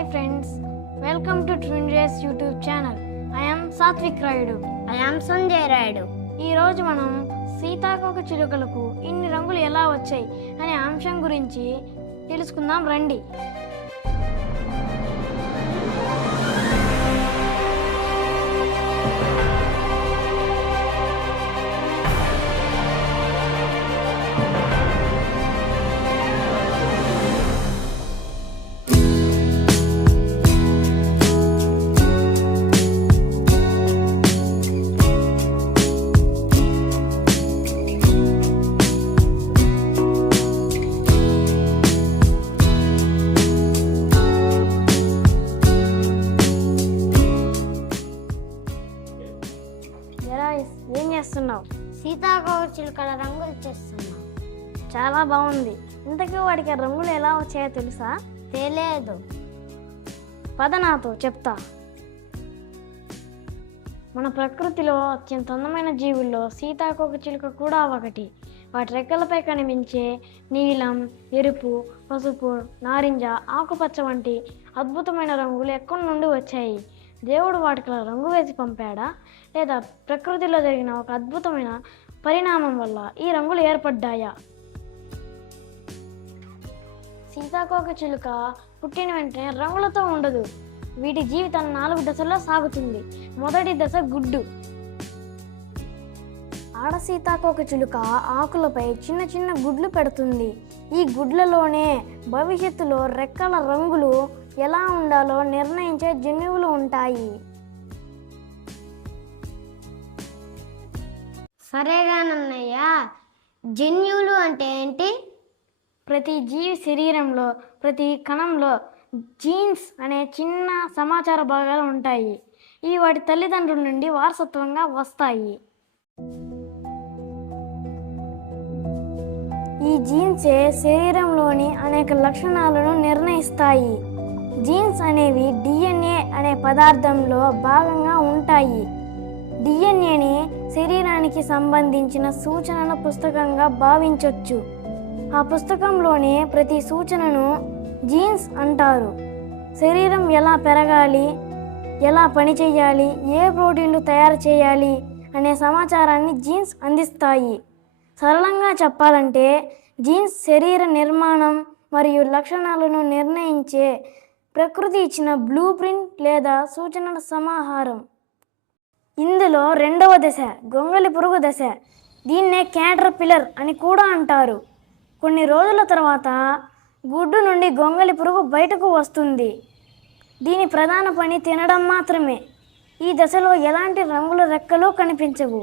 Hi friends, welcome to Twin Race YouTube channel. I am Satvik Rayudu. I am Sanjay Rayudu. ఈ రోజు మనం సీతాకోక చిలుకలకు ఇన్ని రంగులు ఎలా వచ్చాయి అనే అంశం గురించి తెలుసుకుందాం రండి. ఏం చేస్తున్నావు? సీతాకోక చిలుకల రంగులు చేస్తున్నా. చాలా బాగుంది. ఇంతకీ వాడికి రంగులు ఎలా వచ్చాయో తెలుసా? తెలియదు. పద నాతో చెప్తా. మన ప్రకృతిలో అత్యంత అందమైన జీవుల్లో సీతాకోక చిలుక కూడా ఒకటి. వాటి రెక్కలపై కనిపించే నీలం, ఎరుపు, పసుపు, నారింజ, ఆకుపచ్చ వంటి అద్భుతమైన రంగులు ఎక్కడి నుండి వచ్చాయి? దేవుడు వాటికి రంగు వేసి పంపాడా, లేదా ప్రకృతిలో జరిగిన ఒక అద్భుతమైన పరిణామం వల్ల ఈ రంగులు ఏర్పడ్డాయా? సీతాకోక చిలుక పుట్టిన వెంటనే రంగులతో ఉండదు. వీటి జీవితం 4 దశల్లో సాగుతుంది. మొదటి దశ గుడ్డు. ఆడ సీతాకోక చిలుక ఆకులపై చిన్న చిన్న గుడ్లు పెడుతుంది. ఈ గుడ్లలోనే భవిష్యత్తులో రెక్కల రంగులు ఎలా ఉండాలో నిర్ణయించే జన్యువులు ఉంటాయి. సరేగానన్నయ్య, జన్యువులు అంటే ఏంటి? ప్రతి జీవి శరీరంలో ప్రతి కణంలో జీన్స్ అనే చిన్న సమాచార భాగాలు ఉంటాయి. ఇవి వాటి తల్లిదండ్రుల నుండి వారసత్వంగా వస్తాయి. ఈ జీన్సే శరీరంలోని అనేక లక్షణాలను నిర్ణయిస్తాయి. జీన్స్ అనేవి డిఎన్ఏ అనే పదార్థంలో భాగంగా ఉంటాయి. డిఎన్ఏని శరీరానికి సంబంధించిన సూచనల పుస్తకంగా భావించవచ్చు. ఆ పుస్తకంలోని ప్రతి సూచనను జీన్స్ అంటారు. శరీరం ఎలా పెరగాలి, ఎలా పనిచేయాలి, ఏ ప్రోటీన్లు తయారు చేయాలి అనే సమాచారాన్ని జీన్స్ అందిస్తాయి. సరళంగా చెప్పాలంటే జీన్స్ శరీర నిర్మాణం మరియు లక్షణాలను నిర్ణయించే ప్రకృతి ఇచ్చిన బ్లూ ప్రింట్ లేదా సూచనల సమాహారం. ఇందులో రెండవ దశ గొంగళి పురుగు దశ. దీన్నే క్యాటర్పిల్లర్ అని కూడా అంటారు. కొన్ని రోజుల తర్వాత గుడ్డు నుండి గొంగళి పురుగు బయటకు వస్తుంది. దీని ప్రధాన పని తినడం మాత్రమే. ఈ దశలో ఎలాంటి రంగుల రెక్కలు కనిపించవు.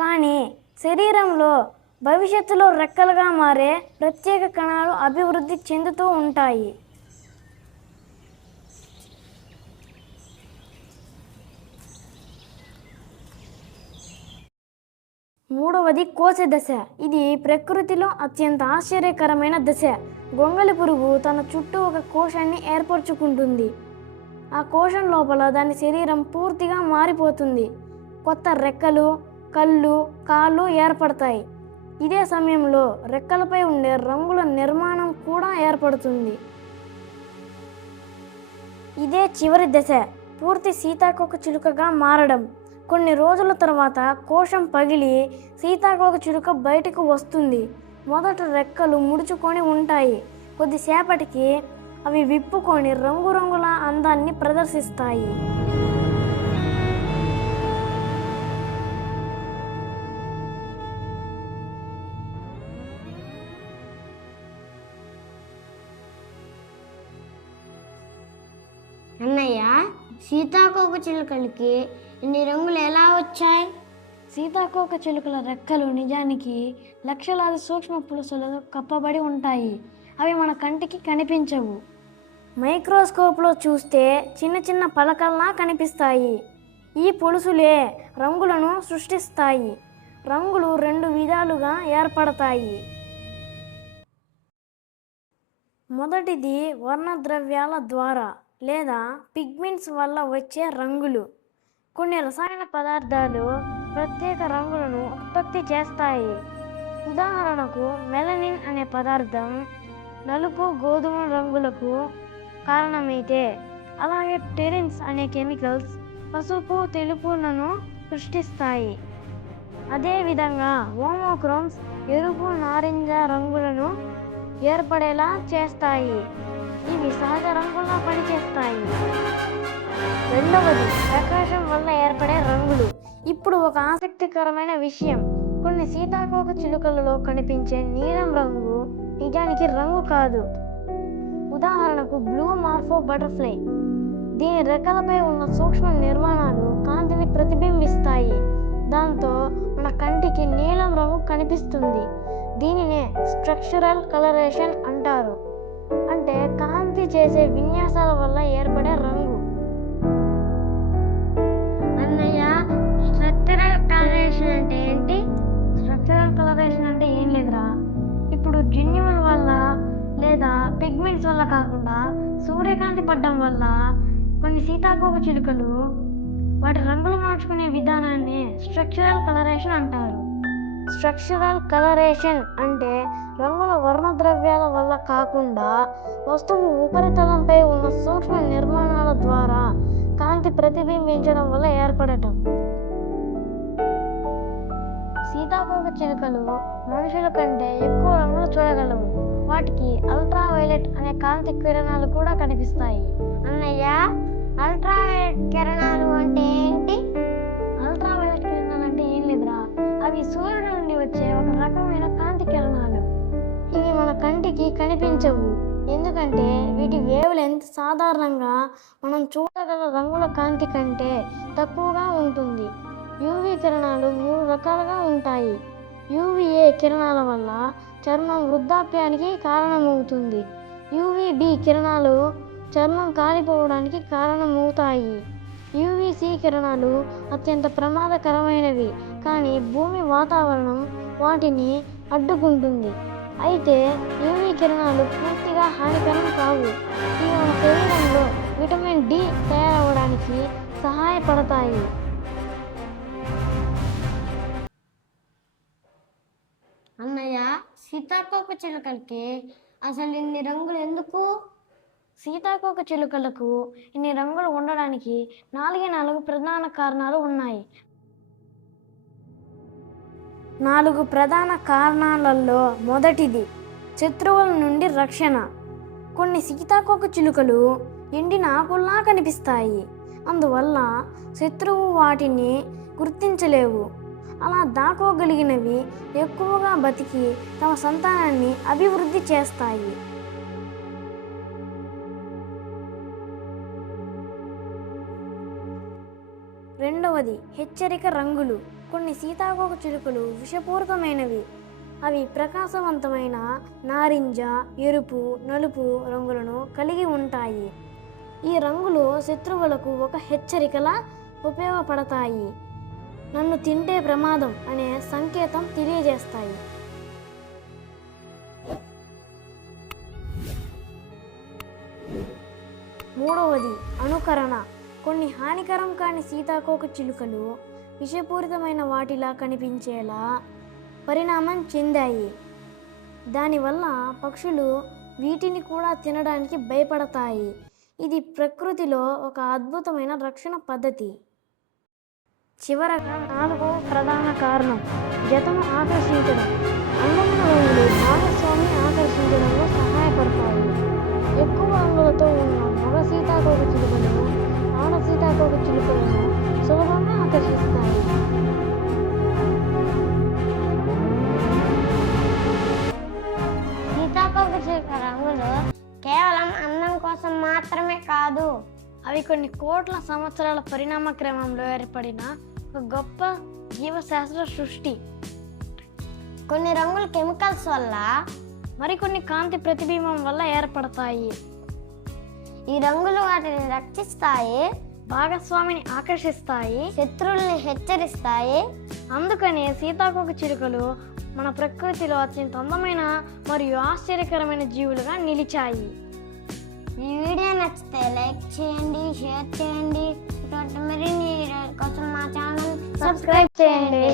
కానీ శరీరంలో భవిష్యత్తులో రెక్కలుగా మారే ప్రత్యేక కణాలు అభివృద్ధి చెందుతూ ఉంటాయి. మూడవది కోశ దశ. ఇది ప్రకృతిలో అత్యంత ఆశ్చర్యకరమైన దశ. గొంగళి పురుగు తన చుట్టూ ఒక కోశాన్ని ఏర్పరచుకుంటుంది. ఆ కోశం లోపల దాని శరీరం పూర్తిగా మారిపోతుంది. కొత్త రెక్కలు, కళ్ళు, కాళ్ళు ఏర్పడతాయి. ఇదే సమయంలో రెక్కలపై ఉండే రంగుల నిర్మాణం కూడా ఏర్పడుతుంది. ఇదే చివరి దశ, పూర్తి సీతాకోక చిలుకగా మారడం. కొన్ని రోజుల తర్వాత కోశం పగిలి సీతాకోక చిలుక బయటకు వస్తుంది. మొదట రెక్కలు ముడుచుకొని ఉంటాయి. కొద్దిసేపటికి అవి విప్పుకొని రంగురంగుల అందాన్ని ప్రదర్శిస్తాయి. అన్నయ్య, సీతాకోక చిలుకలకి ఇన్ని రంగులు ఎలా వచ్చాయి? సీతాకోక చిలుకల రెక్కలు నిజానికి లక్షలాది సూక్ష్మ పులుసులతో కప్పబడి ఉంటాయి. అవి మన కంటికి కనిపించవు. మైక్రోస్కోప్లో చూస్తే చిన్న చిన్న పలకల్లా కనిపిస్తాయి. ఈ పొలుసులే రంగులను సృష్టిస్తాయి. రంగులు 2 విధాలుగా ఏర్పడతాయి. మొదటిది వర్ణద్రవ్యాల ద్వారా లేదా పిగ్మెంట్స్ వల్ల వచ్చే రంగులు. కొన్ని రసాయన పదార్థాలు ప్రత్యేక రంగులను ఉత్పత్తి చేస్తాయి. ఉదాహరణకు మెలనిన్ అనే పదార్థం నలుపు, గోధుమ రంగులకు కారణమైతే, అలాగే టెరిన్స్ అనే కెమికల్స్ పసుపు తెలుపులను సృష్టిస్తాయి. అదేవిధంగా మోనోక్రోమ్స్ ఎరుపు నారింజ రంగులను ఏర్పడేలా చేస్తాయి. ఇవి సహజ రంగులా పనిచేస్తాయి. రెండవది ప్రకాశం వల్ల ఏర్పడే రంగులు. ఇప్పుడు ఒక ఆసక్తికరమైన విషయం, కొన్ని సీతాకోక చిలుకలలో కనిపించే నీలం రంగు నిజానికి రంగు కాదు. ఉదాహరణకు బ్లూ మార్ఫో బటర్ఫ్లై, దీని రెక్కలపై ఉన్న సూక్ష్మ నిర్మాణాలు కాంతిని ప్రతిబింబిస్తాయి. దాంతో మన కంటికి నీలం రంగు కనిపిస్తుంది. దీనినే స్ట్రక్చరల్ కలరేషన్ అంటారు. అంటే కాంతి చేసే విన్యాసాల వల్ల ఏర్పడే రంగు. అన్నయ్య, స్ట్రక్చరల్ కలరేషన్ అంటే ఏంటి? స్ట్రక్చరల్ కలరేషన్ అంటే ఏం లేదురా, ఇప్పుడు జన్యువుల వల్ల లేదా పిగ్మెంట్స్ వల్ల కాకుండా సూర్యకాంతి పడడం వల్ల కొన్ని సీతాకోక చిలుకలు వాటి రంగులు మార్చుకునే విధానాన్ని స్ట్రక్చరల్ కలరేషన్ అంటారు. స్ట్రక్చరల్ కలరేషన్ అంటే రంగుల వర్ణద్రవ్యాల వల్ల కాకుండా వస్తువు ఉపరితలంపై ఉన్న సూక్ష్మ నిర్మాణాల ద్వారా కాంతి ప్రతిబింబించడం వల్ల ఏర్పడటం. సీతాకోక చిలుకలు మనుషుల కంటే ఎక్కువ రంగులు చూడగలవు. వాటికి అల్ట్రావైలెట్ అనే కాంతి కిరణాలు కూడా కనిపిస్తాయి. అన్నయ్య, అల్ట్రావైలెట్ కిరణాలు అంటే ఏంటి? అల్ట్రావైలెట్ కిరణాలు అంటే ఏం లేదురా, అవి సూర్యుడి నుండి వచ్చే ఒక రకమైన కాంతి కిరణాలు. ఇవి మన కంటికి కనిపించవు, ఎందుకంటే వీటి వేవ్ లెంత్ సాధారణంగా మనం చూడగల రంగుల కాంతి కంటే తక్కువగా ఉంటుంది. యూవీ కిరణాలు 3 రకాలుగా ఉంటాయి. యూవీఏ కిరణాల వల్ల చర్మం వృద్ధాప్యానికి కారణమవుతుంది. యూవీబీ కిరణాలు చర్మం కాలిపోవడానికి కారణమవుతాయి. యూవీసీ కిరణాలు అత్యంత ప్రమాదకరమైనవి, కానీ భూమి వాతావరణం వాటిని అడ్డుకుంటుంది. అయితే యూవీ కిరణాలు పూర్తిగా హానికరం కావు. ఇవి మన శరీరంలో విటమిన్ డి తయారవడానికి సహాయపడతాయి. అన్నయ్య, సీతాకోక చిలుకలకి అసలు ఇన్ని రంగులు ఎందుకు? సీతాకోక చిలుకలకు ఇన్ని రంగులు ఉండడానికి 4 ప్రధాన కారణాలు ఉన్నాయి. 4 ప్రధాన కారణాలలో మొదటిది శత్రువుల నుండి రక్షణ. కొన్ని సీతాకోక చిలుకలు ఎండిన ఆకుల్లా కనిపిస్తాయి. అందువల్ల శత్రువు వాటిని గుర్తించలేవు. అలా దాక్కోగలిగినవి ఎక్కువగా బతికి తమ సంతానాన్ని అభివృద్ధి చేస్తాయి. రెండవది హెచ్చరిక రంగులు. కొన్ని సీతాకోక చిలుకలు విషపూరితమైనవి. అవి ప్రకాశవంతమైన నారింజ, ఎరుపు, నలుపు రంగులను కలిగి ఉంటాయి. ఈ రంగులు శత్రువులకు ఒక హెచ్చరికలా ఉపయోగపడతాయి. నన్ను తింటే ప్రమాదం అనే సంకేతం తెలియజేస్తాయి. మూడవది అనుకరణ. కొన్ని హానికరం కాని సీతాకోక చిలుకలు విషపూరితమైన వాటిలా కనిపించేలా పరిణామం చెందాయి. దానివల్ల పక్షులు వీటిని కూడా తినడానికి భయపడతాయి. ఇది ప్రకృతిలో ఒక అద్భుతమైన రక్షణ పద్ధతి. చివరగా 4వ ప్రధాన కారణం జతను ఆకర్షించడం. అందమైన రంగులు భాగస్వామిని ఆకర్షించడంలో సహాయపడతాయి. ఎక్కువ రంగులతో ఉన్న మగ సీతాకోక చిలుకలు ఆడ సీతాకోక చిలుకలను సులభంగా ఆకర్షిస్తాయి. సీతాకోక చిలుక రంగులు కేవలం అందం కోసం మాత్రమే కాదు, అవి కొన్ని కోట్ల సంవత్సరాల పరిణామ క్రమంలో ఏర్పడిన ఒక గొప్ప జీవశాస్త్ర సృష్టి. కొన్ని రంగులు కెమికల్స్ వల్ల, మరికొన్ని కాంతి ప్రతిబింబం వల్ల ఏర్పడతాయి. ఈ రంగులు వాటిని రక్షిస్తాయి, భాగస్వామిని ఆకర్షిస్తాయి, శత్రువుల్ని హెచ్చరిస్తాయి. అందుకని సీతాకోక చిలుకలు మన ప్రకృతిలో అత్యంత అందమైన మరియు ఆశ్చర్యకరమైన జీవులుగా నిలిచాయి. ఈ వీడియో నచ్చితే లైక్ చేయండి, షేర్ చేయండి. ఇటువంటి మరిన్ని వీడియోల కోసం మా ఛానల్ సబ్స్క్రైబ్ చేయండి.